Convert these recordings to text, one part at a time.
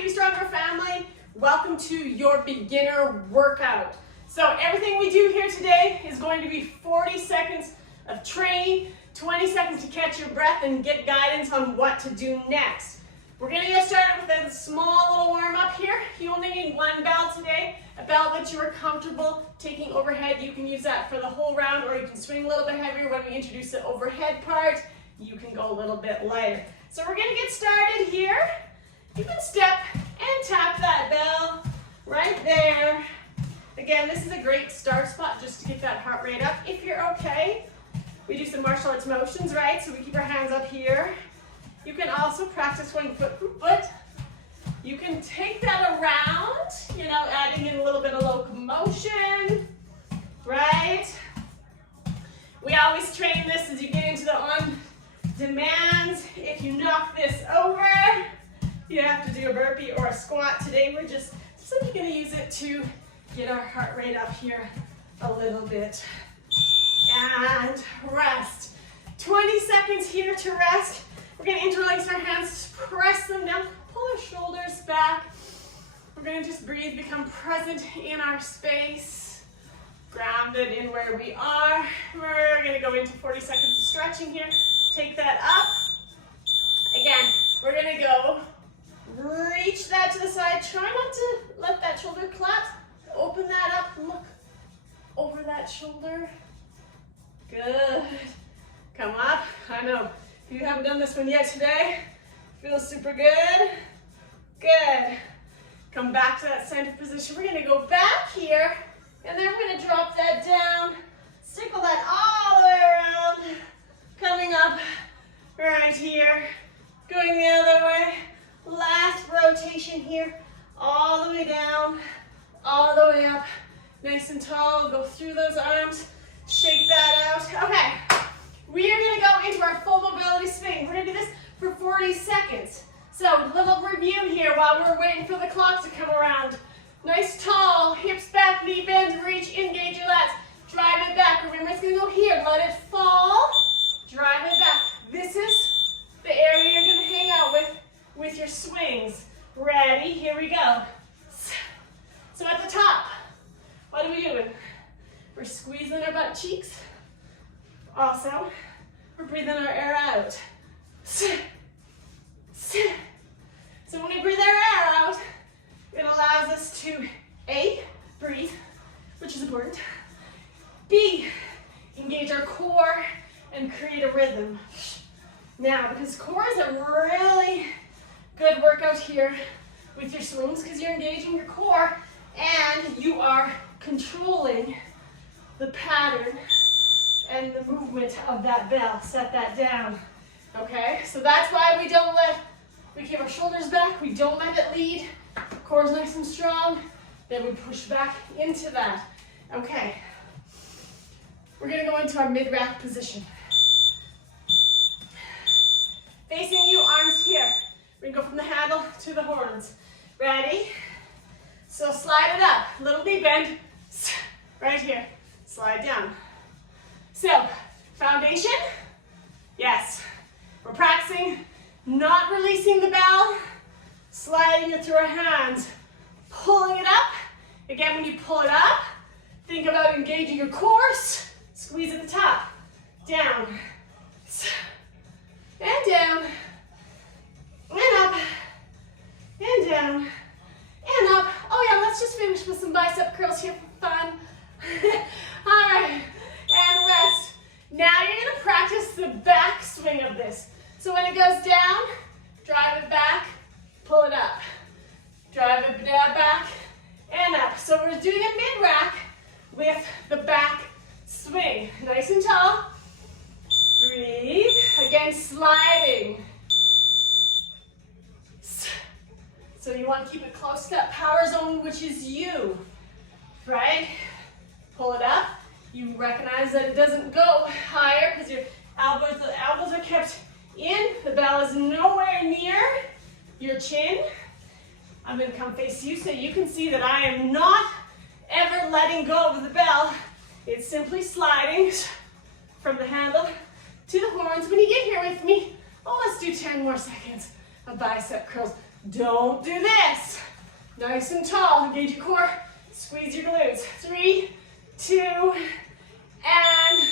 KBStronger family. Welcome to your beginner workout. So everything we do here today is going to be 40 seconds of training, 20 seconds to catch your breath and get guidance on what to do next. We're going to get started with a small little warm up here. You only need one bell today, a bell that you are comfortable taking overhead. You can use that for the whole round, or you can swing a little bit heavier when we introduce the overhead part. You can go a little bit lighter. So we're going to get started here. You can step and tap that bell right there. Again, this is a great start spot just to get that heart rate up. If you're okay, we do some martial arts motions, right? So we keep our hands up here. You can also practice going foot for foot. You can take that around, adding in a little bit of locomotion, right? We always train this as you get into the on-demands. If you knock this over, you have to do a burpee or a squat. Today we're just simply going to use it to get our heart rate up here a little bit. And rest. 20 seconds here to rest. We're going to interlace our hands, press them down, pull our shoulders back. We're going to just breathe, become present in our space, grounded in where we are. We're going to go into 40 seconds of stretching here. Take that up. Again, we're going to go reach that to the side. Try not to let that shoulder collapse. Open that up. Look over that shoulder. Good. Come up. I know. If you haven't done this one yet today, feels super good. Good. Come back to that center position. We're going to go back here, and then we're going to drop that down. Circle that all the way around. Coming up right here. Going the other way. Last rotation here. All the way down. All the way up. Nice and tall. Go through those arms. Shake that out. Okay. We are going to go into our full mobility swing. We're going to do this for 40 seconds. So a little review here while we're waiting for the clock to come around. Nice tall, hips back, knee bends, reach, engage your lats. Drive it back. Remember, it's going to go here. Let it fall. Drive it back. This is the area you're going to hang out with your swings. Ready? Here we go. So at the top, what are we doing? We're squeezing our butt cheeks. Also, we're breathing our air out. So when we breathe our air out, it allows us to A, breathe, which is important. B, engage our core and create a rhythm. Now, because core is a really good workout here with your swings, because you're engaging your core and you are controlling the pattern and the movement of that bell. Set that down. Okay, so that's why we keep our shoulders back, we don't let it lead, core's nice and strong, then we push back into that. Okay, we're gonna go into our mid-rack position. Facing you, arms here. We're gonna go from the handle to the horns. Ready? So slide it up, little knee bend, right here, slide down. So, foundation, yes. We're practicing not releasing the bell, sliding it through our hands, pulling it up. Again, when you pull it up, think about engaging your core, squeeze at the top, down, and down, and up, and down, and up. Oh yeah, let's just finish with some bicep curls here for fun. All right. And rest. Now you're going to practice the back swing of this. So when it goes down, drive it back, pull it up. Drive it back and up. So we're doing a mid-rack with the back swing. Nice and tall. Breathe. Again, sliding. So you want to keep it close to that power zone, which is you. Right? Pull it up. You recognize that it doesn't go higher because the elbows are kept in. The bell is nowhere near your chin. I'm going to come face you so you can see that I am not ever letting go of the bell. It's simply sliding from the handle to the horns. When you get here with me, let's do 10 more seconds of bicep curls. Don't do this. Nice and tall. Engage your core. Squeeze your glutes. 3, 2, and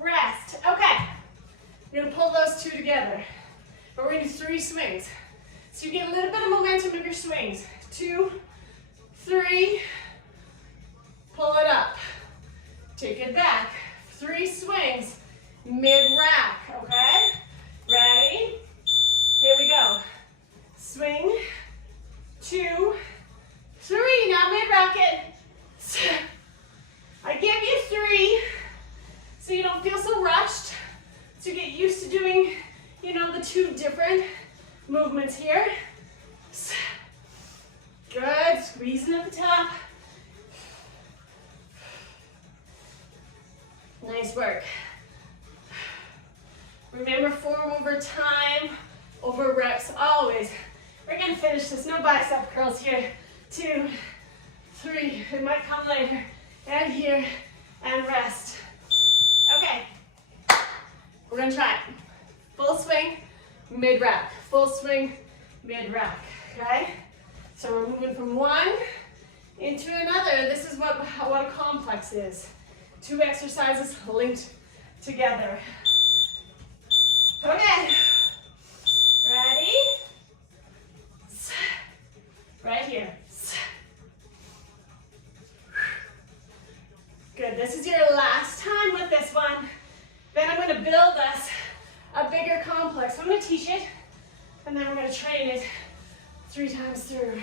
rest. Okay. We're going to pull those two together. But we're going to do 3 swings. So you get a little bit of momentum of your swings. 2, 3. Pull it up. Take it back. 3 swings. Mid-rack. Okay? Ready? Here we go. Swing. 2, 3. Now mid-rack it. I give you 3 so you don't feel so rushed. So you get used to doing, you know, the 2 different movements here. Good. Squeezing at the top. Nice work. Remember, form over time, over reps, always. We're going to finish this. No bicep curls here. 2, 3. It might come later. And here. And rest. Okay. We're going to try it. Full swing, mid-rack. Full swing, mid-rack. Okay? So we're moving from one into another. This is what a complex is. 2 exercises linked together. Okay. Ready? Right here. Good. This is your last time with this one. Then I'm going to build us a bigger complex. I'm going to teach it, and then we're going to train it 3 times through.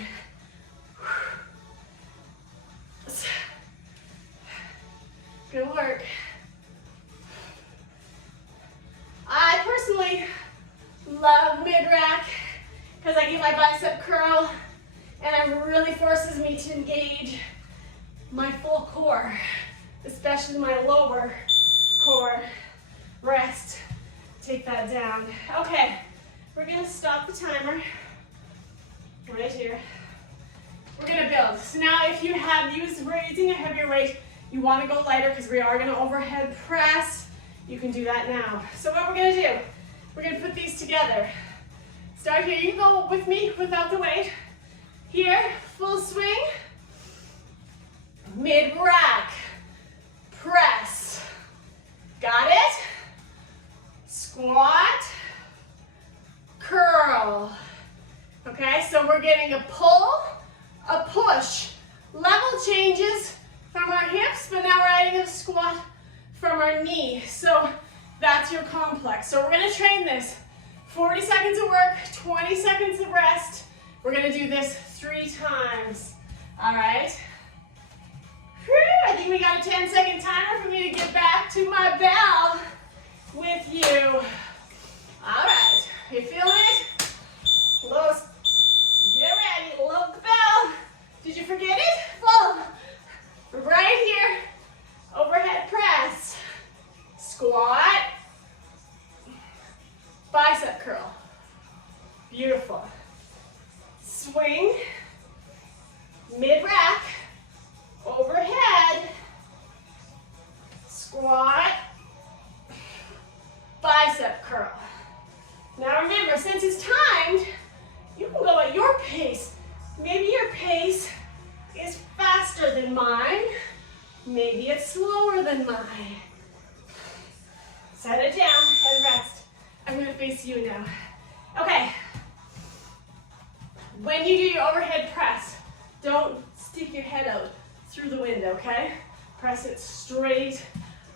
Good work. I personally love mid-rack because I get my bicep curl and it really forces me to engage my full core, especially my lower core. Rest. Take that down. Okay, we're going to stop the timer right here. We're going to build. So now if you have used raising a heavier weight, you want to go lighter because we are going to overhead press. You can do that now. So what we're going to do, we're going to put these together. Start here. You can go with me without the weight. Here, full swing. Mid-rack. Press. Got it? Squat. Curl. Okay, so we're getting a pull, a push. Level changes from our hips, but now we're adding a squat from our knee. So that's your complex. So we're going to train this. 40 seconds of work, 20 seconds of rest. We're going to do this 3 times. All right? Whew, I think we got a 10-second timer for me to get back to my bell with you. All right. You feeling it? Close. Get ready. Load the bell. Did you forget it? Full. Right here. Overhead press. Squat. Bicep curl. Beautiful. Swing. Mid-rack. Overhead. Squat. Bicep curl. Now remember, since it's timed, you can go at your pace. Maybe your pace is faster than mine. Maybe it's slower than mine. Set it down and rest. I'm going to face you now. Okay. When you do your overhead press, don't stick your head out through the window, okay? Press it straight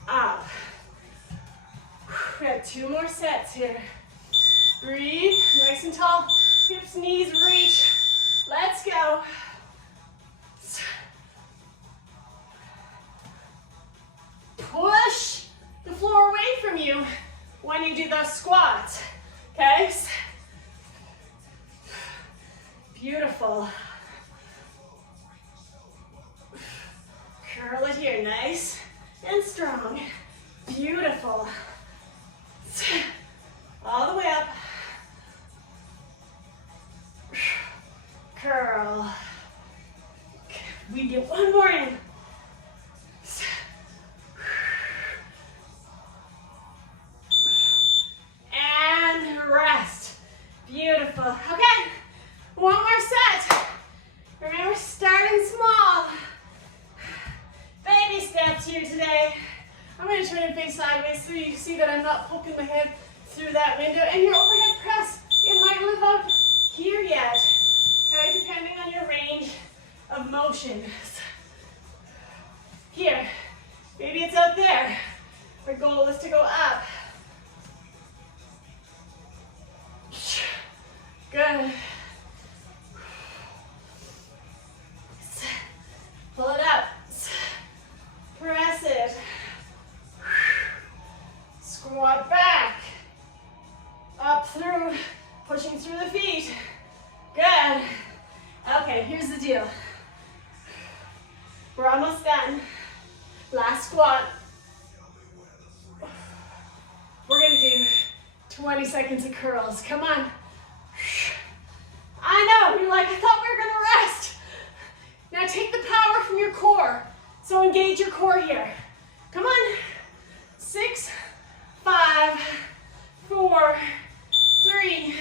up. We have 2 more sets here. Breathe, nice and tall. Hips, knees, reach. Let's go. Push the floor away from you when you do those squats, okay? Beautiful. Curl it here, nice and strong. Beautiful. All the way up. Curl. We get 1 more in. And rest. Beautiful. Okay. 1 turn and face sideways so you see that I'm not poking my head through that window. And your overhead press, it might live out here yet, okay, depending on your range of motion. Here, maybe it's out there. Our goal is to go up. Good. Pull it up. Press it. Squat back. Up through, pushing through the feet. Good. Okay, here's the deal. We're almost done. Last squat. We're gonna do 20 seconds of curls. Come on. I know, you're like, I thought we were gonna rest. Now take the power from your core. So engage your core here. Come on. 6, 5, 4, 3,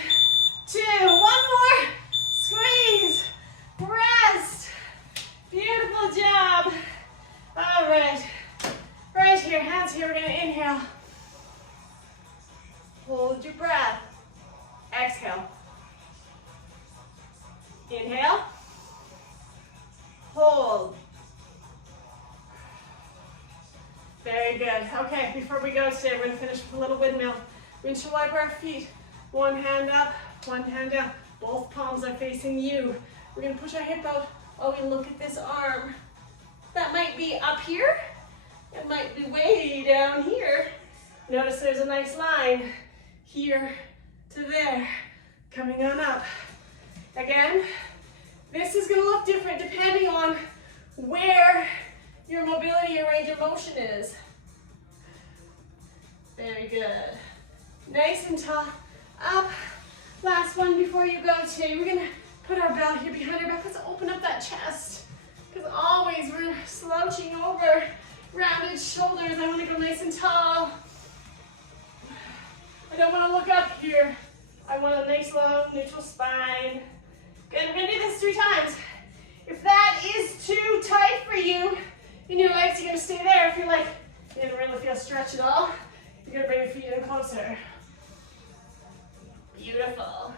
2, one more. Squeeze, rest. Beautiful job. All right. Right here, hands here, we're gonna inhale. Hold your breath. Exhale. Inhale. Hold. Very good. Okay, before we go today, we're going to finish with a little windmill. We should wipe our feet. One hand up, one hand down. Both palms are facing you. We're going to push our hip out while we look at this arm. That might be up here. It might be way down here. Notice there's a nice line here to there, coming on up. Again, this is going to look different depending on where your mobility, your range of motion is. Very good. Nice and tall. Up. Last one before you go today. We're going to put our bell here behind our back. Let's open up that chest. Because always we're slouching over. Rounded shoulders. I want to go nice and tall. I don't want to look up here. I want a nice low neutral spine. Good, we're gonna do this 3 times. If that is too tight for you in your legs, you're gonna stay there. If you're like, you didn't really feel stretch at all, you're gonna bring your feet in closer. Beautiful.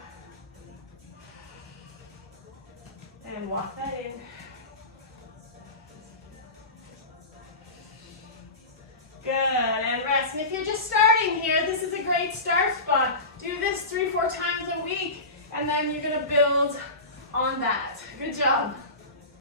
And walk that in. Good, and rest. And if you're just starting here, this is a great start spot. Do this 3-4 times a week, and then you're gonna build on that. Good job.